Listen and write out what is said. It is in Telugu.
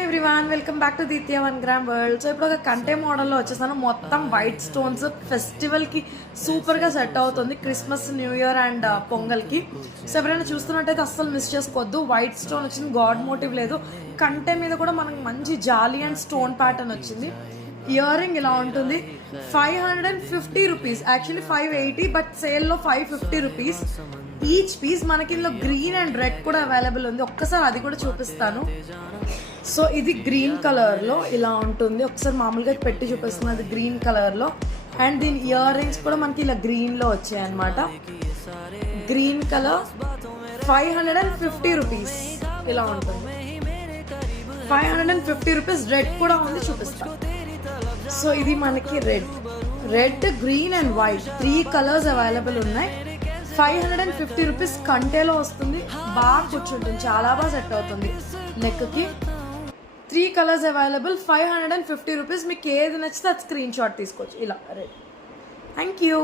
Everyone welcome back to Deethya 1 gram world. So ఇప్పుడు ఒక కంటే మోడల్లో వచ్చేసాను. మొత్తం వైట్ స్టోన్స్ ఫెస్టివల్కి సూపర్గా సెట్ అవుతుంది, క్రిస్మస్, న్యూ ఇయర్ అండ్ పొంగల్కి. సో ఎవరైనా చూస్తున్నట్టయితే అస్సలు మిస్ చేసుకోవద్దు. వైట్ స్టోన్ వచ్చింది, గాడ్ మోటివ్ లేదు. కంటే మీద కూడా మనకు మంచి జాలీ అండ్ స్టోన్ ప్యాటర్న్ వచ్చింది. ఇయర్ రింగ్ ఇలా ఉంటుంది. 550 రూపీస్, యాక్చువల్లీ 580, బట్ సేల్లో 550 రూపీస్ ఈచ్ పీస్. మనకి ఇందులో గ్రీన్ అండ్ రెడ్ కూడా అవైలబుల్ ఉంది. ఒక్కసారి అది కూడా చూపిస్తాను. సో ఇది గ్రీన్ కలర్లో ఇలా ఉంటుంది. ఒకసారి మామూలుగా పెట్టి చూపిస్తున్నాను, అది గ్రీన్ కలర్లో. అండ్ దీని ఇయర్ రింగ్స్ కూడా మనకి ఇలా గ్రీన్లో వచ్చాయి అనమాట. గ్రీన్ కలర్ 550 రూపీస్ ఇలా ఉంటుంది. 550 రూపీస్. రెడ్ కూడా ఉంది, చూపిస్తాను. సో ఇది మనకి red, green and white 3 colours available ఉన్నాయి. 550 రూపీస్ కంటేలో వస్తుంది. బాగా కూర్చుంటుంది, చాలా బాగా సెట్ అవుతుంది నెక్కి. 3 కలర్స్ అవైలబుల్, 550 రూపీస్. మీకు ఏది నచ్చితే అది స్క్రీన్ షాట్ తీసుకోవచ్చు ఇలా. రెడ్. Thank you.